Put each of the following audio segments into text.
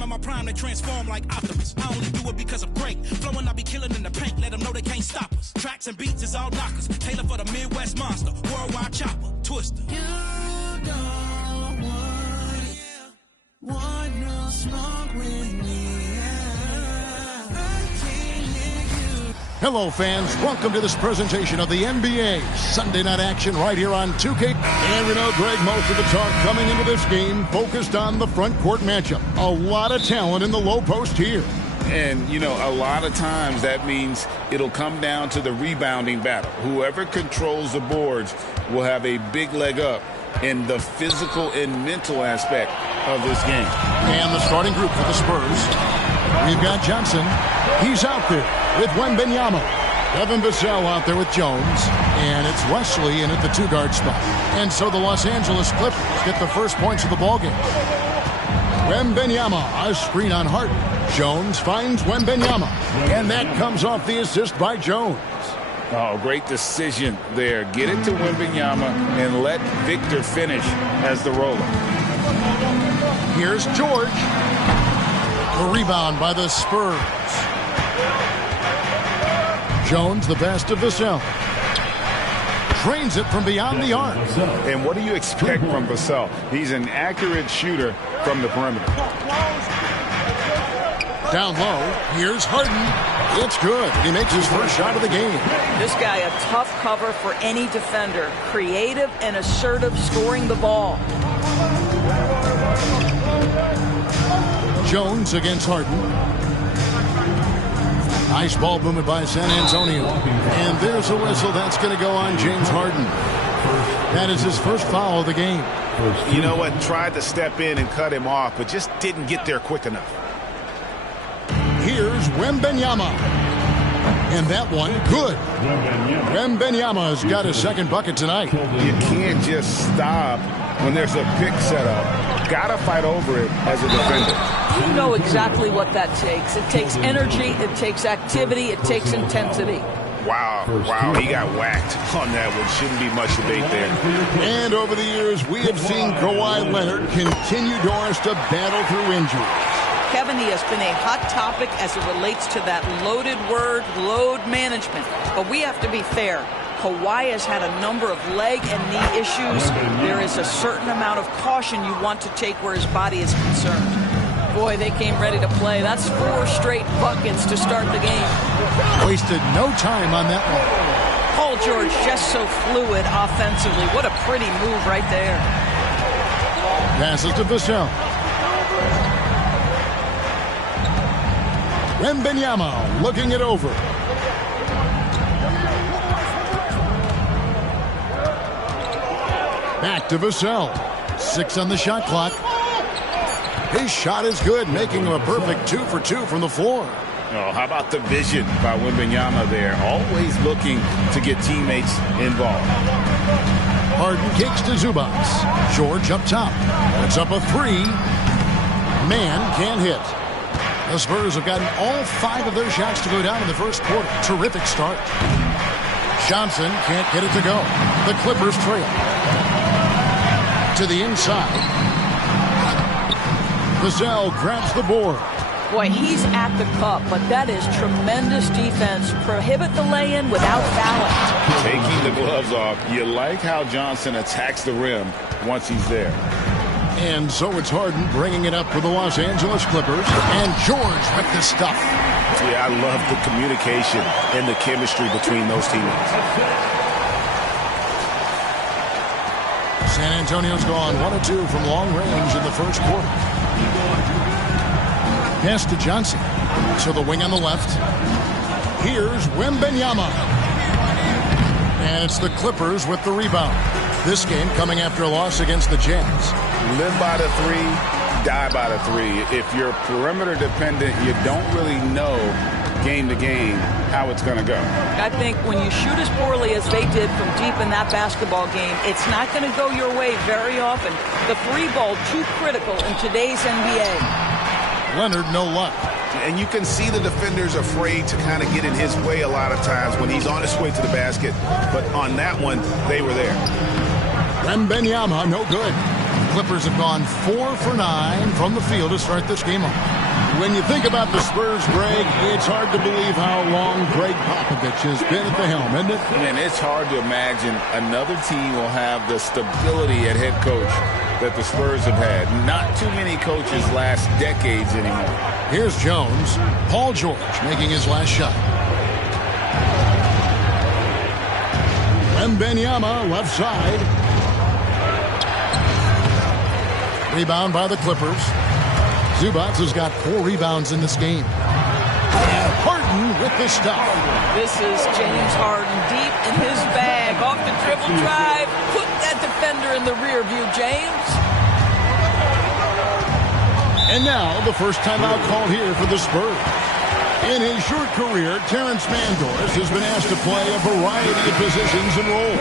I'm in my prime, they transform like Optimus. I only do it because I'm great. Flowing, I be killing in the paint. Let them know they can't stop us. Tracks and beats is all knockers. Taylor for the Midwest monster. Worldwide chopper. Twister. You don't want no smoke with me. Hello, fans. Welcome to this presentation of the NBA Sunday Night Action right here on 2K. And we know, Greg, most of the talk coming into this game focused on the front court matchup. A lot of talent in the low post here. And, you know, a lot of times that means it'll come down to the rebounding battle. Whoever controls the boards will have a big leg up in the physical and mental aspect of this game. And the starting group for the Spurs. We've got Johnson. He's out there with Wembanyama. Devin Vassell out there with Jones. And it's Wesley in at the two-guard spot. And so the Los Angeles Clippers get the first points of the ballgame. Wembanyama, a screen on Harden. Jones finds Wembanyama. And that comes off the assist by Jones. Oh, great decision there. Get it to Wembanyama and let Victor finish as the roller. Here's George. The rebound by the Spurs. Jones, the pass to Vassell. Drains it from beyond the arc. And what do you expect from Vassell? He's an accurate shooter from the perimeter. Down low, here's Harden. It's good. He makes his first shot of the game. This guy, a tough cover for any defender. Creative and assertive scoring the ball. Jones against Harden. Nice ball movement by San Antonio. And there's a whistle. That's going to go on James Harden. That is his first foul of the game. You know what? Tried to step in and cut him off, but just didn't get there quick enough. Here's Wembanyama. And that one, good. Wembanyama's got his second bucket tonight. You can't just stop when there's a pick set up. Gotta fight over it as a defender. You know exactly what that takes. It takes energy, it takes activity, it takes intensity. Wow, he got whacked on that one. Shouldn't be much debate there. And over the years, we have seen Kawhi Leonard continue Doris to battle through injuries. Kevin, he has been a hot topic as it relates to that loaded word, load management. But we have to be fair. Kawhi has had a number of leg and knee issues. There is a certain amount of caution you want to take where his body is concerned. Boy, they came ready to play. That's 4 straight buckets to start the game. Wasted no time on that one. Paul George just so fluid offensively. What a pretty move right there. Passes to Vassell. Wembanyama looking it over. Back to Vassell. 6 on the shot clock. His shot is good, making him a perfect 2 for 2 from the floor. Oh, how about the vision by Wembanyama there? Always looking to get teammates involved. Harden kicks to Zubac. George up top. It's up a 3. Man can't hit. The Spurs have gotten all 5 of their shots to go down in the first quarter. Terrific start. Johnson can't get it to go. The Clippers trail. To the inside. Vassell grabs the board. Boy, he's at the cup, but that is tremendous defense. Prohibit the lay-in without fouling. Taking the gloves off. You like how Johnson attacks the rim once he's there. And so it's Harden bringing it up for the Los Angeles Clippers. And George with the stuff. Yeah, I love the communication and the chemistry between those teammates. San Antonio's gone 1 of 2 from long range in the first quarter. Pass to Johnson. To the wing on the left. Here's Wembanyama. And it's the Clippers with the rebound. This game coming after a loss against the Jazz. Live by the 3, die by the 3. If you're perimeter dependent, you don't really know game to game how it's going to go. I think when you shoot as poorly as they did from deep in that basketball game, it's not going to go your way very often. The 3 ball too critical in today's NBA. Leonard, no luck. And you can see the defenders afraid to kind of get in his way a lot of times when he's on his way to the basket. But on that one, they were there. Wembanyama, no good. Clippers have gone 4 for 9 from the field to start this game off. When you think about the Spurs, Greg, it's hard to believe how long Greg Popovich has been at the helm, isn't it? Man, it's hard to imagine another team will have the stability at head coach that the Spurs have had. Not too many coaches last decades anymore. Here's Jones. Paul George making his last shot. Wembanyama left side. Rebound by the Clippers. Zubac has got 4 rebounds in this game. And Harden with the stop. This is James Harden deep in his bag. Off the dribble drive. Put that defender in the rear view, James. And now the first timeout called here for the Spurs. In his short career, Terrence Mandors has been asked to play a variety of positions and roles.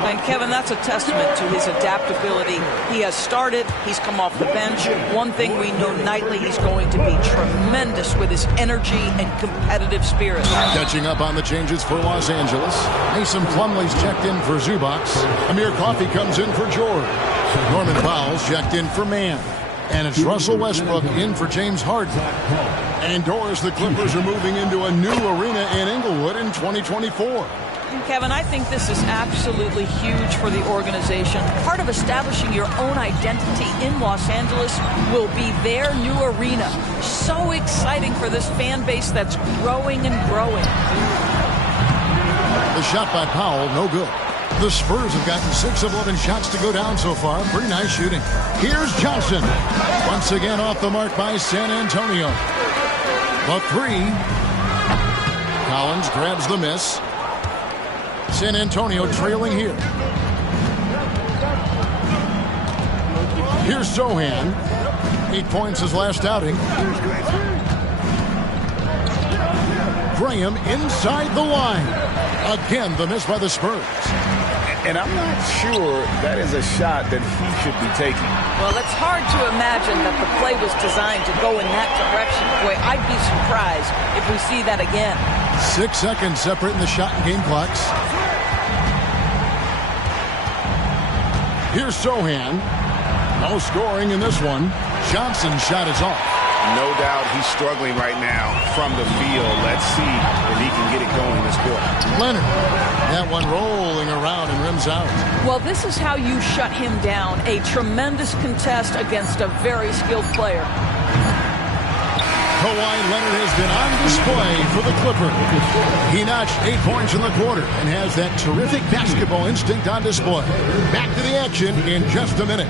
And Kevin, that's a testament to his adaptability. He has started, he's come off the bench. One thing we know nightly, he's going to be tremendous with his energy and competitive spirit. Catching up on the changes for Los Angeles. Mason Plumlee's checked in for Zubac. Amir Coffey comes in for George. Norman Powell's checked in for Mann. And it's Russell Westbrook in for James Harden. And Doris, the Clippers are moving into a new arena in Inglewood in 2024. And Kevin, I think this is absolutely huge for the organization. Part of establishing your own identity in Los Angeles will be their new arena. So exciting for this fan base that's growing and growing. The shot by Powell, no good. The Spurs have gotten 6 of 11 shots to go down so far. Pretty nice shooting. Here's Johnson. Once again off the mark by San Antonio. The 3. Collins grabs the miss. San Antonio trailing here. Here's Sohan. 8 points his last outing. Graham inside the line. Again, the miss by the Spurs. And I'm not sure that is a shot that he should be taking. Well, it's hard to imagine that the play was designed to go in that direction. Boy, I'd be surprised if we see that again. 6 seconds separating the shot and game clocks. Here's Sohan. No scoring in this one. Johnson's shot is off. No doubt he's struggling right now from the field. Let's see if he can get it going this quarter. Leonard. That one rolling around and rims out. Well, this is how you shut him down. A tremendous contest against a very skilled player. Kawhi Leonard has been on display for the Clippers. He notched 8 points in the quarter and has that terrific basketball instinct on display. Back to the action in just a minute.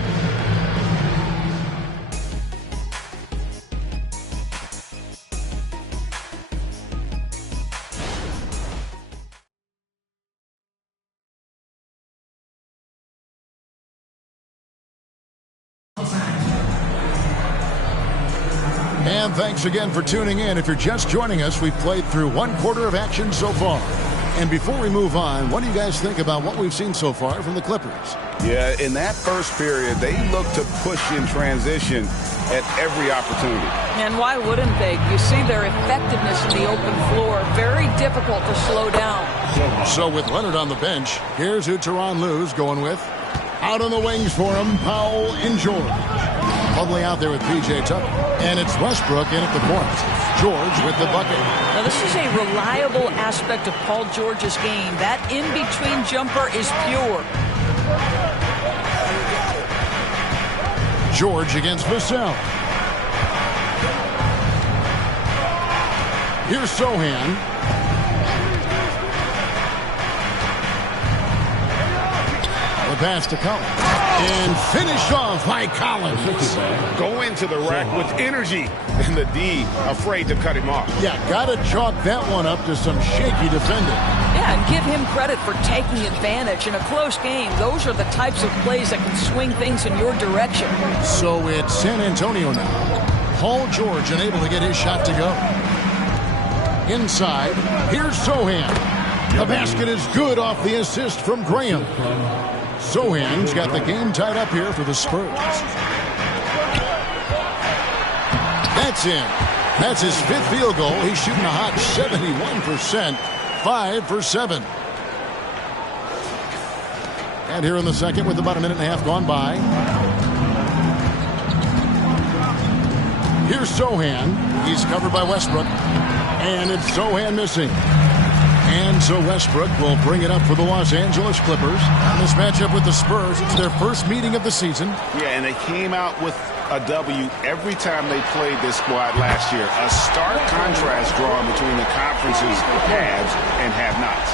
And thanks again for tuning in. If you're just joining us, we've played through 1 quarter of action so far. And before we move on, what do you guys think about what we've seen so far from the Clippers? Yeah, in that first period, they looked to push in transition at every opportunity. And why wouldn't they? You see their effectiveness in the open floor. Very difficult to slow down. So with Leonard on the bench, here's who Tyronn Lue's going with. Out on the wings for him, Powell and George. Lovely out there with P.J. Tucker. And it's Westbrook in at the point. George with the bucket. Now, this is a reliable aspect of Paul George's game. That in-between jumper is pure. George against Vassell. Here's Sohan. The pass to Collins. And finished off by Collins. Go into the rack with energy. And the D afraid to cut him off. Yeah, got to chalk that one up to some shaky defending. Yeah, and give him credit for taking advantage. In a close game, those are the types of plays that can swing things in your direction. So it's San Antonio now. Paul George unable to get his shot to go. Inside, here's Sohan. The basket is good off the assist from Graham. Sohan's got the game tied up here for the Spurs. That's in. That's his 5th field goal. He's shooting a hot 71%. 5 for 7. And here in the second with about a minute and a half gone by. Here's Sohan. He's covered by Westbrook. And it's Sohan missing. And so Westbrook will bring it up for the Los Angeles Clippers. On this matchup with the Spurs, it's their first meeting of the season. Yeah, and they came out with a W every time they played this squad last year. A stark contrast drawn between the conference's haves and have-nots.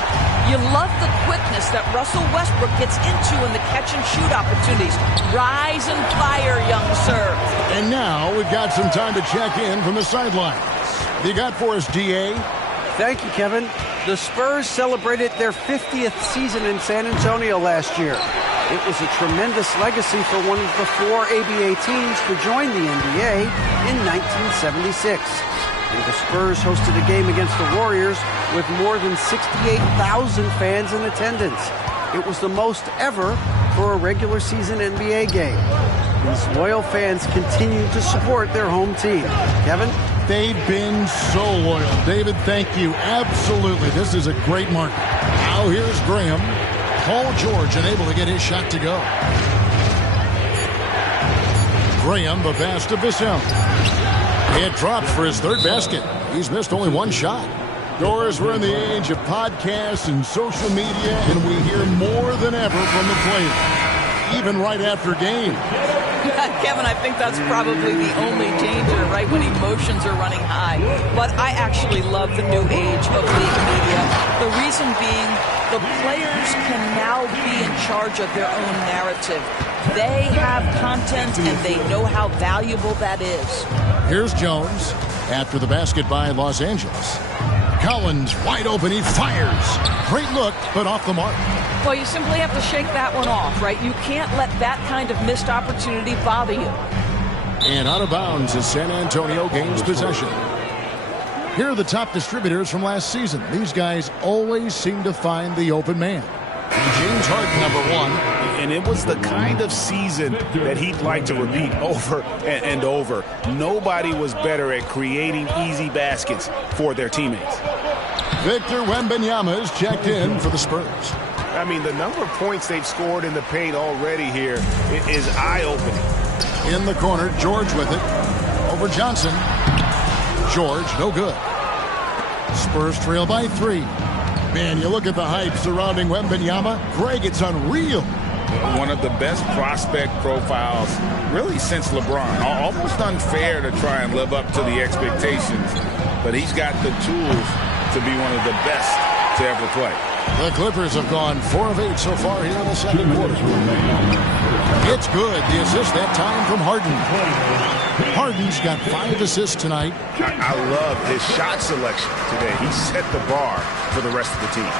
You love the quickness that Russell Westbrook gets into in the catch-and-shoot opportunities. Rise and fire, young sir. And now we've got some time to check in from the sidelines. You got for us, D.A.? Thank you, Kevin. The Spurs celebrated their 50th season in San Antonio last year. It was a tremendous legacy for one of the 4 ABA teams to join the NBA in 1976. And the Spurs hosted a game against the Warriors with more than 68,000 fans in attendance. It was the most ever for a regular season NBA game. These loyal fans continue to support their home team. Kevin? They've been so loyal. David, thank you. Absolutely. This is a great market. Now here's Graham. Paul George unable to get his shot to go. Graham, the pass to Vassell. It drops for his third basket. He's missed only one shot. Doris, we're in the age of podcasts and social media, and we hear more than ever from the players, even right after game. Kevin, I think that's probably the only danger, right, when emotions are running high. But I actually love the new age of league media. The reason being, the players can now be in charge of their own narrative. They have content, and they know how valuable that is. Here's Jones after the basket by Los Angeles. Collins wide open. He fires. Great look, but off the mark. Well, you simply have to shake that one off, right? You can't let that kind of missed opportunity bother you. And out of bounds as San Antonio gains possession. Here are the top distributors from last season. These guys always seem to find the open man. And James Harden, number 1. And it was the kind of season that he'd like to repeat over and over. Nobody was better at creating easy baskets for their teammates. Victor Wembanyama is checked in for the Spurs. I mean, the number of points they've scored in the paint already here is eye-opening. In the corner, George with it. Over Johnson. George, no good. Spurs trail by 3. Man, you look at the hype surrounding Wembanyama. Greg, it's unreal. One of the best prospect profiles, really, since LeBron. Almost unfair to try and live up to the expectations, but he's got the tools to be one of the best to ever play. The Clippers have gone 4 of 8 so far here in the second quarter. It's good. The assist that time from Harden. Harden's got 5 assists tonight. I love his shot selection today. He set the bar for the rest of the team.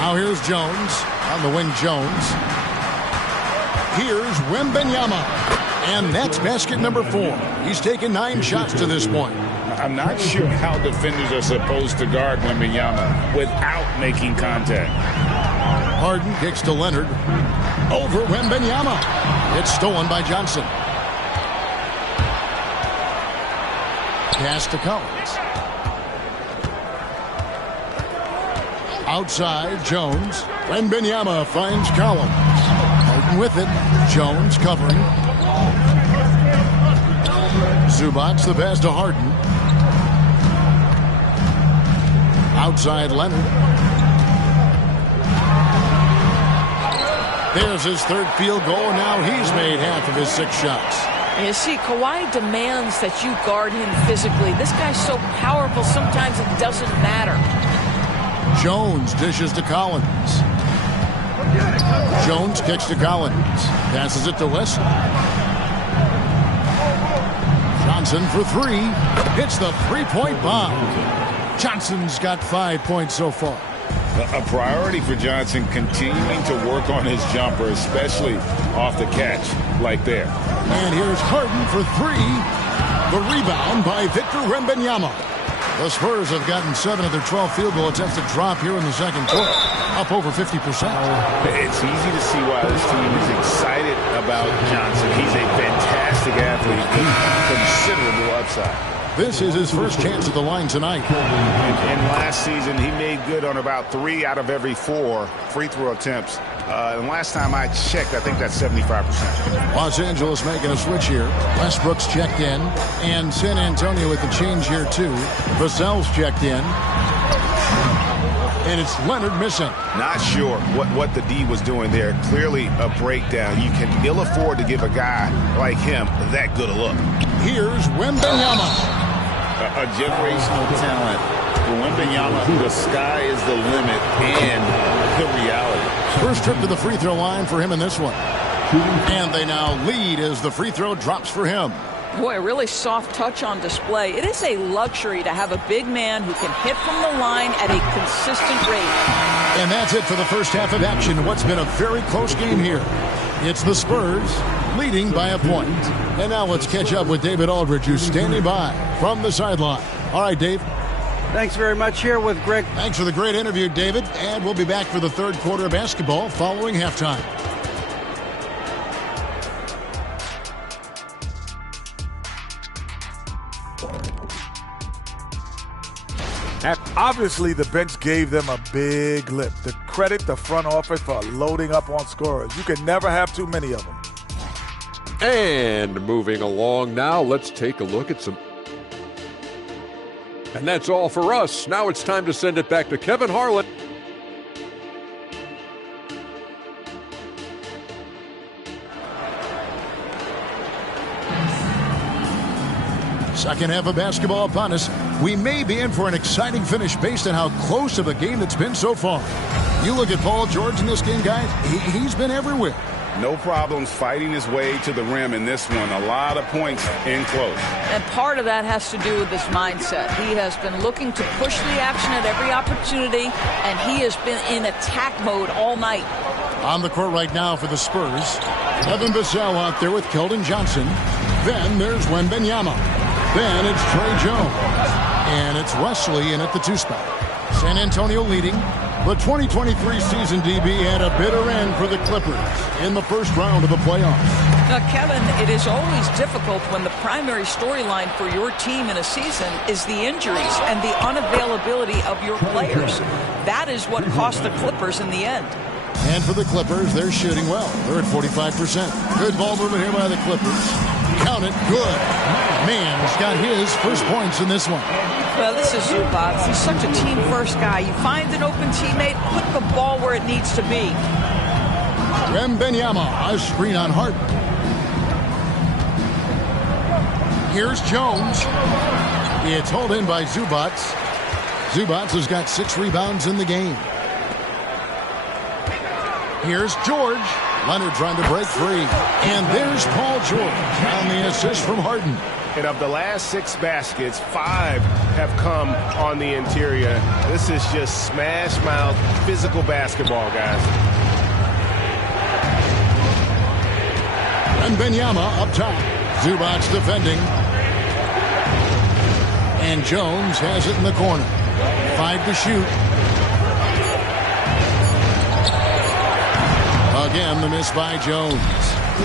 Now here's Jones. On the wing, Jones. Here's Wembanyama. And that's basket number 4. He's taken 9 shots to this point. I'm not sure how defenders are supposed to guard Wembanyama without making contact. Harden kicks to Leonard. Over Wembanyama. It's stolen by Johnson. Pass to Collins. Outside, Jones. Wembanyama finds Collins. Harden with it. Jones covering. Zubac the pass to Harden. Outside Leonard. There's his third field goal, and now he's made half of his 6 shots. You see, Kawhi demands that you guard him physically. This guy's so powerful, sometimes it doesn't matter. Jones dishes to Collins. Jones kicks to Collins. Passes it to West. Johnson for 3. Hits the 3-point bomb. Johnson's got 5 points so far. A priority for Johnson, continuing to work on his jumper, especially off the catch like there. And here's Harden for 3. The rebound by Victor Wembanyama. The Spurs have gotten 7 of their 12 field goal attempts to drop here in the second quarter, up over 50%. It's easy to see why this team is excited about Johnson. He's a fantastic athlete with considerable upside. This is his first chance at the line tonight. And last season, he made good on about 3 out of every 4 free throw attempts. And last time I checked, I think that's 75%. Los Angeles making a switch here. Westbrook's checked in. And San Antonio with the change here, too. Vassell's checked in. And it's Leonard missing. Not sure what the D was doing there. Clearly a breakdown. You can ill afford to give a guy like him that good a look. Here's Wembanyama. A generational talent. For Wembanyama, the sky is the limit and the reality. First trip to the free throw line for him in this one. And they now lead as the free throw drops for him. Boy, a really soft touch on display. It is a luxury to have a big man who can hit from the line at a consistent rate. And that's it for the first half of action. What's been a very close game here. It's the Spurs leading by a point. And now let's catch up with David Aldridge, who's standing by from the sideline. All right, Dave. Thanks very much. Here with Greg. Thanks for the great interview, David. And we'll be back for the third quarter of basketball following halftime. And obviously, the bench gave them a big lift. To credit the front office for loading up on scorers. You can never have too many of them. And moving along now, let's take a look at some. And that's all for us. Now it's time to send it back to Kevin Harlan. Second half of basketball upon us. We may be in for an exciting finish based on how close of a game it's been so far. You look at Paul George in this game, guys. He's been everywhere. No problems fighting his way to the rim in this one. A lot of points in close. And part of that has to do with his mindset. He has been looking to push the action at every opportunity, and he has been in attack mode all night. On the court right now for the Spurs, Evan Vassell out there with Keldon Johnson. Then there's Wembanyama. Then it's Trey Jones. And it's Wesley in at the 2 spot. San Antonio leading. The 2023 season, DB, had a bitter end for the Clippers in the first round of the playoffs. Now, Kevin, it is always difficult when the primary storyline for your team in a season is the injuries and the unavailability of your players. That is what cost the Clippers in the end. And for the Clippers, they're shooting well. They're at 45%. Good ball movement here by the Clippers. Count it. Good. Man has got his first points in this one. Well, this is Zubac. He's such a team-first guy. You find an open teammate, put the ball where it needs to be. Wembanyama, a screen on Harden. Here's Jones. It's hauled in by Zubac. Zubac has got 6 rebounds in the game. Here's George. Leonard trying to break free. And there's Paul George on the assist from Harden. And of the last 6 baskets, 5 have come on the interior. This is just smash mouth physical basketball, guys. Wembanyama up top. Zubac defending. And Jones has it in the corner. 5 to shoot. Again, the miss by Jones.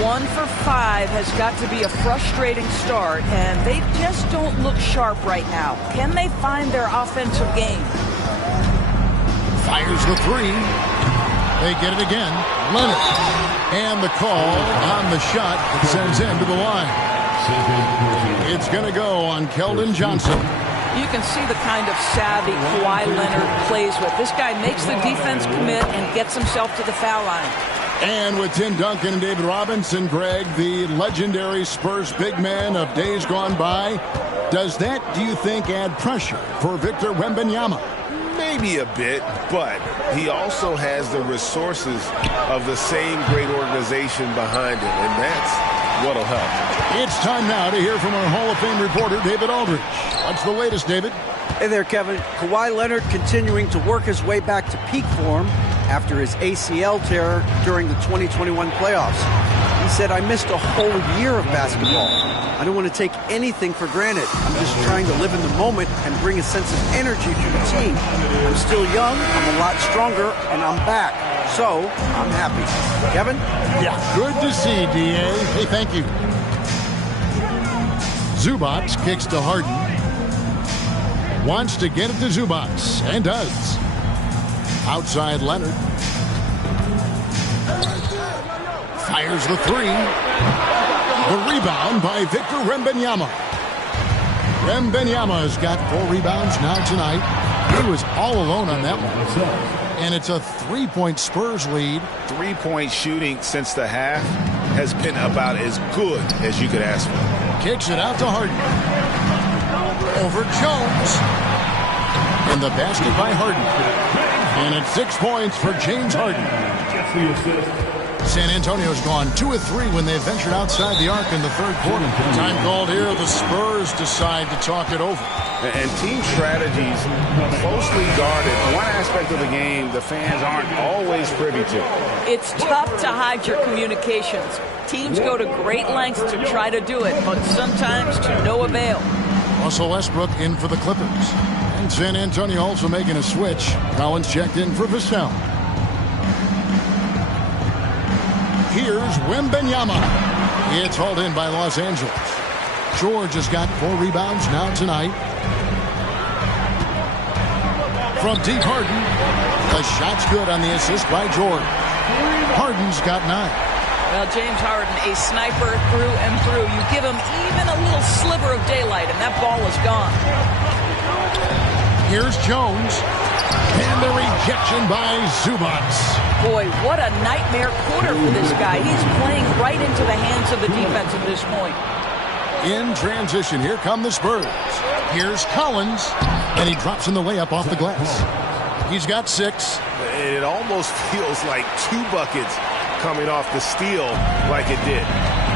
1 for 5 has got to be a frustrating start, and they just don't look sharp right now. Can they find their offensive game? Fires the 3. They get it again. Leonard. And the call on the shot sends him to the line. It's going to go on Keldon Johnson. You can see the kind of savvy Kawhi Leonard plays with. This guy makes the defense commit and gets himself to the foul line. And with Tim Duncan and David Robinson, Greg, the legendary Spurs big man of days gone by, does that, do you think, add pressure for Victor Wembanyama? Maybe a bit, but he also has the resources of the same great organization behind him, and that's what'll help. It's time now to hear from our Hall of Fame reporter, David Aldridge. What's the latest, David? Hey there, Kevin. Kawhi Leonard continuing to work his way back to peak form after his ACL tear during the 2021 playoffs. He said, I missed a whole year of basketball. I don't want to take anything for granted. I'm just trying to live in the moment and bring a sense of energy to the team. I'm still young, I'm a lot stronger, and I'm back. So, I'm happy. Kevin? Yeah, good to see, D.A. Hey, thank you. Zubac kicks to Harden. Wants to get it to Zubac, and does. Outside Leonard. Fires the three. The rebound by Victor Wembanyama. Wembanyama's got 4 rebounds now tonight. He was all alone on that one. And it's a 3-point Spurs lead. 3-point shooting since the half has been about as good as you could ask for. Kicks it out to Harden. Over Jones. And the basket by Harden. And it's 6 points for James Harden. San Antonio's gone 2 of 3 when they ventured outside the arc in the third quarter. Time called here. The Spurs decide to talk it over. And team strategies closely guarded. One aspect of the game the fans aren't always privy to. It's tough to hide your communications. Teams go to great lengths to try to do it, but sometimes to no avail. Russell Westbrook in for the Clippers. And San Antonio also making a switch. Collins checked in for Vassell. Here's Wembanyama. It's hauled in by Los Angeles. George has got 4 rebounds now tonight. From deep, Harden. The shot's good on the assist by George. Harden's got 9. Well, James Harden, a sniper through and through. You give him even a little sliver of daylight, and that ball is gone. Here's Jones. And the rejection by Zubac. Boy, what a nightmare quarter for this guy. He's playing right into the hands of the defense at this point. In transition, here come the Spurs. Here's Collins, and he drops in the layup off the glass. He's got 6. It almost feels like 2 buckets coming off the steal like it did.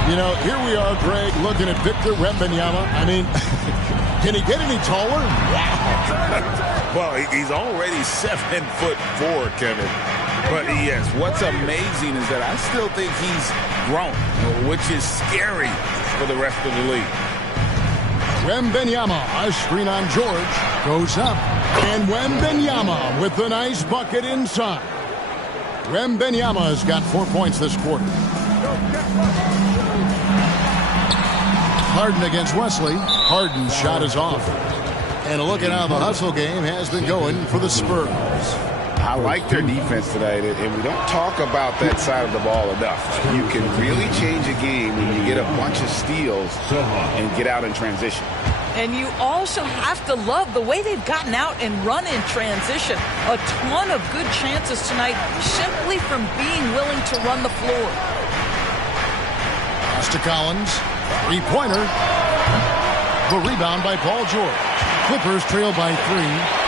You know, here we are, Greg, looking at Victor Wembanyama. I mean, can he get any taller? Well, he's already 7'4", Kevin. But yes, what's amazing is that I still think he's grown, which is scary for the rest of the league. Wembanyama, a screen on George, goes up. And Wembanyama with the nice bucket inside. Wembanyama's got 4 points this quarter. Harden against Wesley. Harden's shot is off. And a look at how the hustle game has been going for the Spurs. I like their defense tonight, and we don't talk about that side of the ball enough. You can really change a game when you get a bunch of steals and get out in transition. And you also have to love the way they've gotten out and run in transition. A ton of good chances tonight simply from being willing to run the floor. Pass to Collins. 3-pointer. The rebound by Paul George. Clippers trail by 3.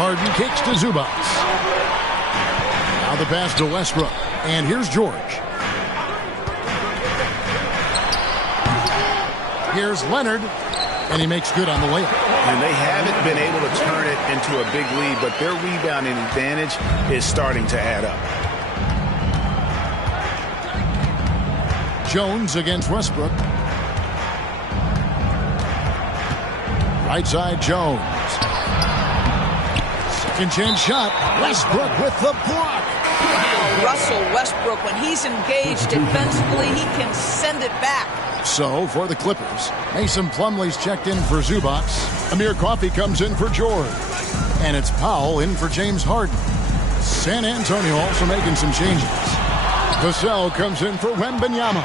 Harden kicks to Zubac. Now the pass to Westbrook. And here's George. Here's Leonard. And he makes good on the layup. And they haven't been able to turn it into a big lead, but their rebounding advantage is starting to add up. Jones against Westbrook. Right side, Jones. Second chance shot. Westbrook with the block. Wow, Russell Westbrook, when he's engaged defensively, he can send it back. So, for the Clippers, Mason Plumlee's checked in for Zubac. Amir Coffey comes in for George. And it's Powell in for James Harden. San Antonio also making some changes. Vassell comes in for Wembanyama.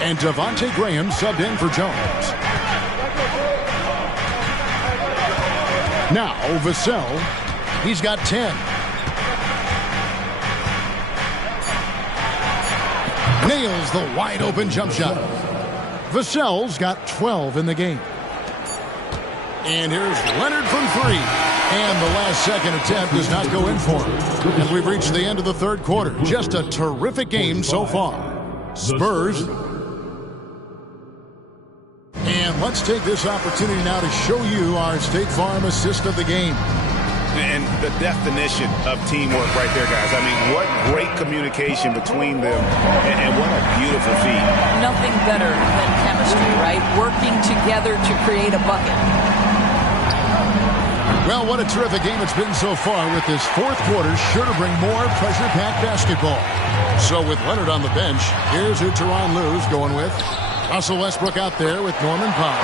And Devontae Graham subbed in for Jones. Now, Vassell, he's got 10. Nails the wide-open jump shot. Vassell's got 12 in the game. And here's Leonard from 3. And the last second attempt does not go in for him. As we've reached the end of the third quarter. Just a terrific game so far. Spurs. And let's take this opportunity now to show you our State Farm assist of the game. And the definition of teamwork right there, guys. I mean, what great communication between them, and what a beautiful feat. Nothing better than chemistry, right? Working together to create a bucket. Well, what a terrific game it's been so far, with this fourth quarter sure to bring more pressure-packed basketball. So with Leonard on the bench, here's who Tyronn Lue's going with. Russell Westbrook out there with Norman Powell.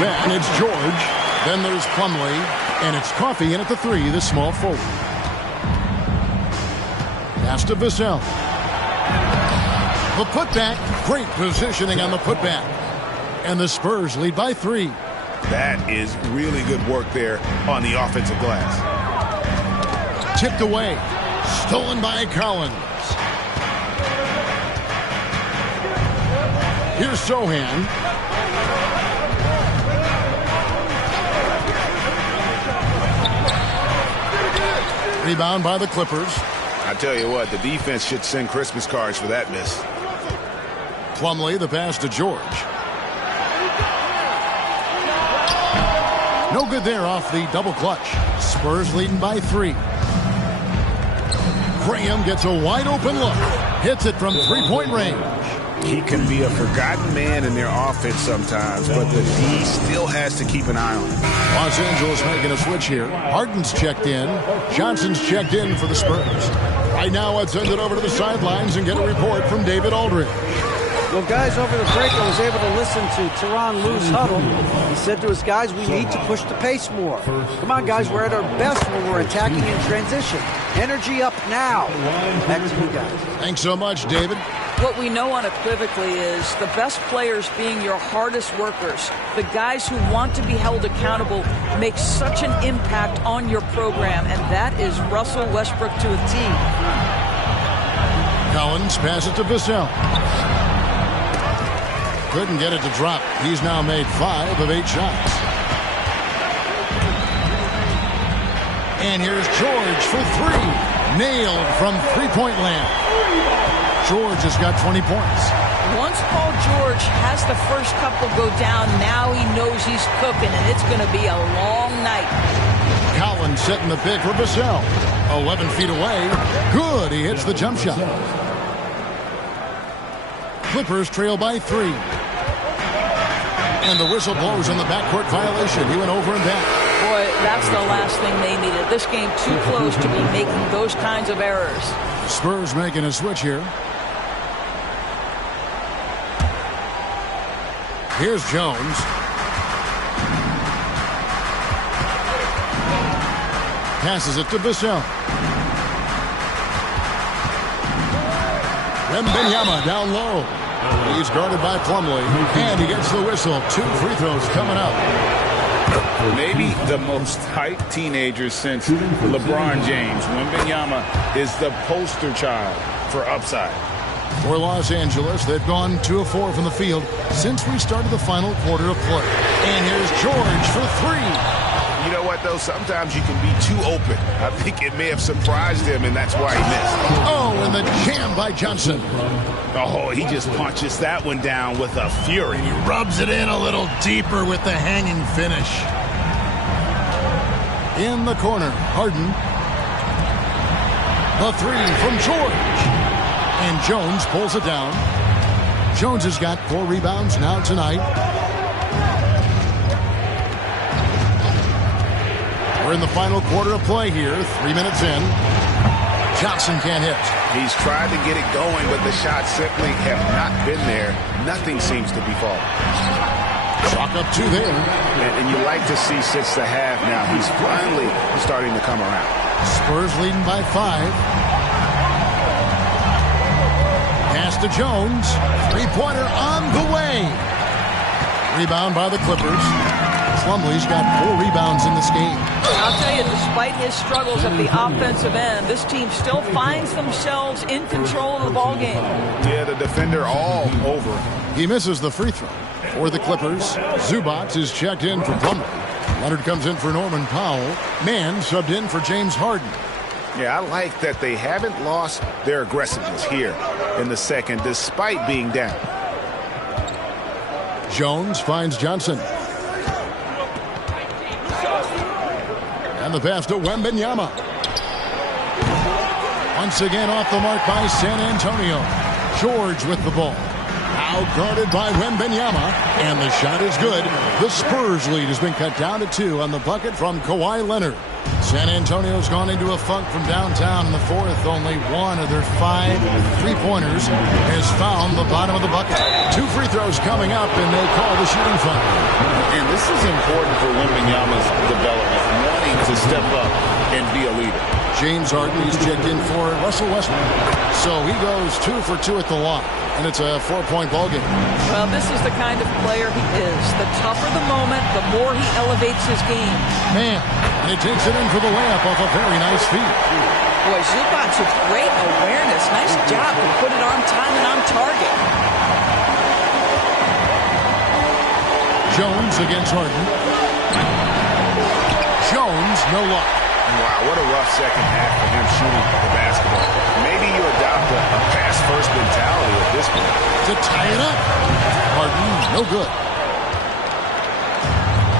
Then it's George. Then there's Plumlee. And it's Coffey in at the 3, the small forward. Pass to Vassell. The putback. Great positioning on the putback. And the Spurs lead by 3. That is really good work there on the offensive glass. Tipped away. Stolen by Collins. Here's Sohan. Rebound by the Clippers. I tell you what, the defense should send Christmas cards for that miss. Plumlee, the pass to George. No good there off the double clutch. Spurs leading by 3. Graham gets a wide open look. Hits it from 3-point range. He can be a forgotten man in their offense sometimes, but the D still has to keep an eye on him. Los Angeles making a switch here. Harden's checked in. Johnson's checked in for the Spurs. Right now, let's send it over to the sidelines and get a report from David Aldridge. Well, guys, over the break, I was able to listen to Tyronn Lue's huddle. He said to his guys, we need to push the pace more. Come on, guys, we're at our best when we're attacking in transition. Energy up now. Back to you guys. Thanks so much, David. What we know unequivocally is the best players being your hardest workers, the guys who want to be held accountable, make such an impact on your program, and that is Russell Westbrook to a T. Collins passes to Vassell. Couldn't get it to drop. He's now made 5 of 8 shots. And here's George for 3. Nailed from 3-point land. George has got 20 points. Once Paul George has the first couple go down, now he knows he's cooking, and it's going to be a long night. Collins setting the pick for Vassell. 11 feet away. Good. He hits the jump shot. Clippers trail by 3. And the whistle blows on the backcourt violation. He went over and back. Boy, that's the last thing they needed. This game too close to be making those kinds of errors. The Spurs making a switch here. Here's Jones. Passes it to Vassell. Wembanyama down low. He's guarded by Plumlee. And he gets the whistle. 2 free throws coming up. Maybe the most hyped teenager since LeBron James. Wembanyama is the poster child for upside. For Los Angeles, they've gone 2 of 4 from the field since we started the final quarter of play. And here's George for 3. You know what, though? Sometimes you can be too open. I think it may have surprised him, and that's why he missed. Oh, and the jam by Johnson. Oh, he just punches that one down with a fury. He rubs it in a little deeper with the hanging finish. In the corner, Harden. The 3 from George. And Jones pulls it down. Jones has got 4 rebounds now tonight. We're in the final quarter of play here. 3 minutes in. Johnson can't hit. He's tried to get it going, but the shots simply have not been there. Nothing seems to be falling. Chalk up 2 there. And you like to see since the half now. He's finally starting to come around. Spurs leading by 5. Pass to Jones. 3-pointer on the way. Rebound by the Clippers. Plumlee's got 4 rebounds in this game. I'll tell you, despite his struggles at the offensive end, this team still finds themselves in control of the ball game. Yeah, the defender all over. He misses the free throw. For the Clippers, Zubac is checked in for Plumlee. Leonard comes in for Norman Powell. Mann subbed in for James Harden. Yeah, I like that they haven't lost their aggressiveness here in the second, despite being down. Jones finds Johnson. And the pass to Wembanyama. Once again off the mark by San Antonio. George with the ball. Outguarded by Wembanyama, and the shot is good. The Spurs lead has been cut down to 2 on the bucket from Kawhi Leonard. San Antonio's gone into a funk from downtown in the fourth. Only one of their 5 3-pointers has found the bottom of the bucket. 2 free throws coming up, and they call the shooting foul. And this is important for Wembanyama's development, wanting to step up and be a leader. James Harden, he's checked in for Russell Westbrook. So he goes 2 for 2 at the line, and it's a 4-point ball game. Well, this is the kind of player he is. The tougher the moment, the more he elevates his game. Man, and he takes it in for the layup off a very nice feed. Boy, Zubac with great awareness. Nice job to put it on time and on target. Jones against Harden. Jones, no luck. Wow, what a rough second half for him shooting the basketball. Maybe you adopt a pass-first mentality at this point. To tie it up. Harden, no good.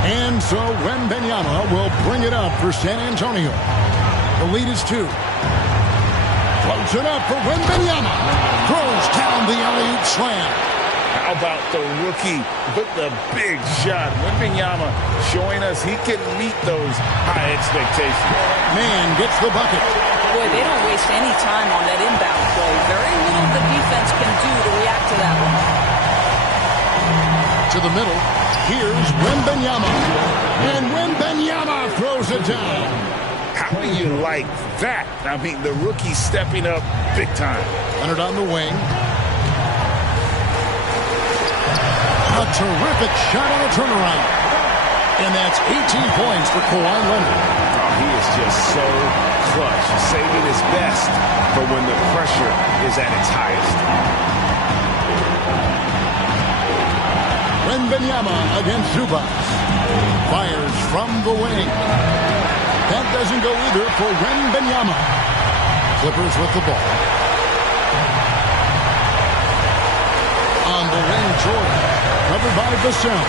And so Wembanyama will bring it up for San Antonio. The lead is 2. Floats it up for Wembanyama. Throws down the alley-oop slam. How about the rookie with the big shot? Wembanyama showing us he can meet those high expectations. Man gets the bucket. Boy, they don't waste any time on that inbound play. Very little the defense can do to react to that one. To the middle. Here's Wembanyama. And Wembanyama throws it down. How do you like that? I mean, the rookie stepping up big time. Leonard on the wing. A terrific shot on a turnaround. And that's 18 points for Kawhi Leonard. Oh, he is just so clutch, saving his best for when the pressure is at its highest. Wembanyama against Zubac. Fires from the wing. That doesn't go either for Wembanyama. Clippers with the ball. On the wing, Jordan. Covered by Vassell.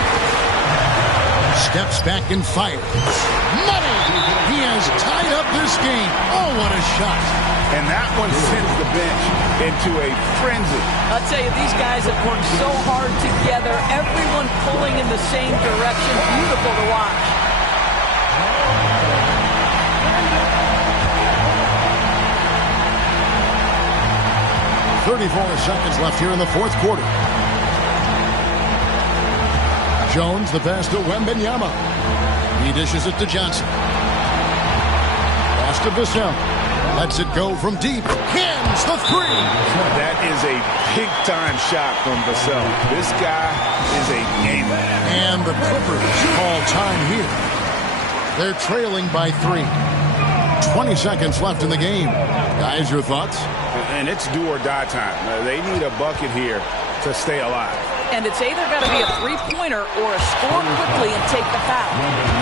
Steps back and fires. Money! He has tied up this game. Oh, what a shot. And that one sends the bench into a frenzy. I'll tell you, these guys have worked so hard together. Everyone pulling in the same direction. Beautiful to watch. .34 left here in the fourth quarter. Jones, the pass to Wembanyama. He dishes it to Johnson. Pass to Vassell. Lets it go from deep. Hins the 3. That is a big-time shot from Vassell. This guy is a gamer. And the Clippers call time here. They're trailing by 3. 20 seconds left in the game. Guys, your thoughts? And it's do-or-die time. They need a bucket here to stay alive. And it's either got to be a three-pointer or a score quickly and take the foul.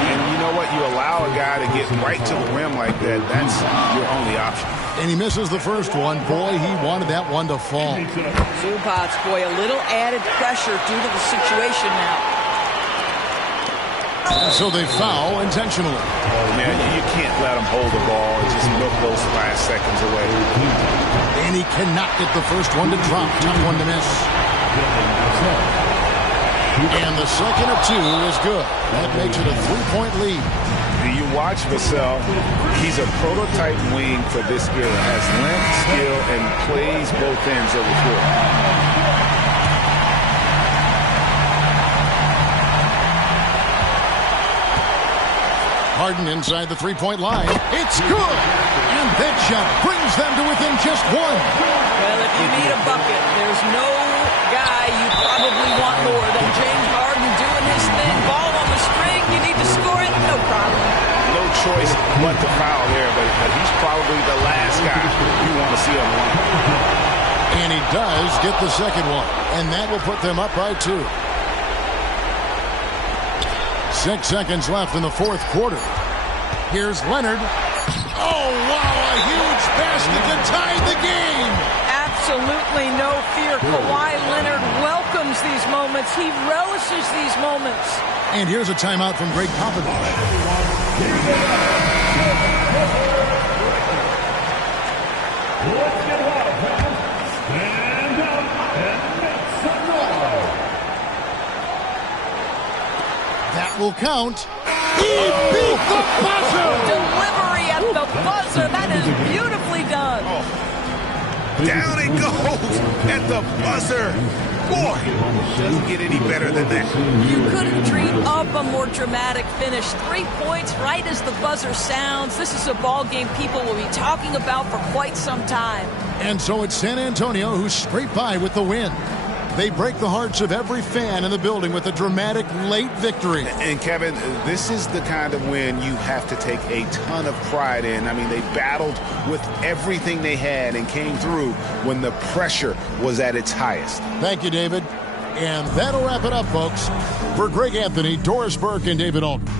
And you know what? You allow a guy to get right to the rim like that. That's your only option. And he misses the first one. Boy, he wanted that one to fall. Zubac, boy, a little added pressure due to the situation now. And so they foul intentionally. Yeah, you can't let him hold the ball and just milk those last seconds away. And he cannot get the first one to drop. Tough one to miss. And the second of 2 is good. That makes it a 3-point lead. You watch Vassell. He's a prototype wing for this era. Has length, skill, and plays both ends of the court. Harden inside the 3-point line. It's good. And that shot brings them to within just 1. Well, if you need a bucket, there's no guy you probably want more than James Harden doing his thing. Ball on the string, you need to score it, no problem. No choice but to foul there, but he's probably the last guy you want to see on the line. And he does get the second one. And that will put them up by 2. 6 seconds left in the fourth quarter. Here's Leonard. Oh, wow, a huge basket to tie the game. Absolutely no fear. Kawhi Leonard welcomes these moments. He relishes these moments. And here's a timeout from Greg Popovich. That will count. He beat the buzzer! Delivery at the buzzer. That is beautifully done. Down it goes at the buzzer. Boy, doesn't get any better than that. You couldn't dream up a more dramatic finish. 3 points right as the buzzer sounds. This is a ball game people will be talking about for quite some time. And so it's San Antonio who scraped by with the win. They break the hearts of every fan in the building with a dramatic late victory. And Kevin, this is the kind of win you have to take a ton of pride in. I mean, they battled with everything they had and came through when the pressure was at its highest. Thank you, David. And that'll wrap it up, folks. For Greg Anthony, Doris Burke, and David Aldridge,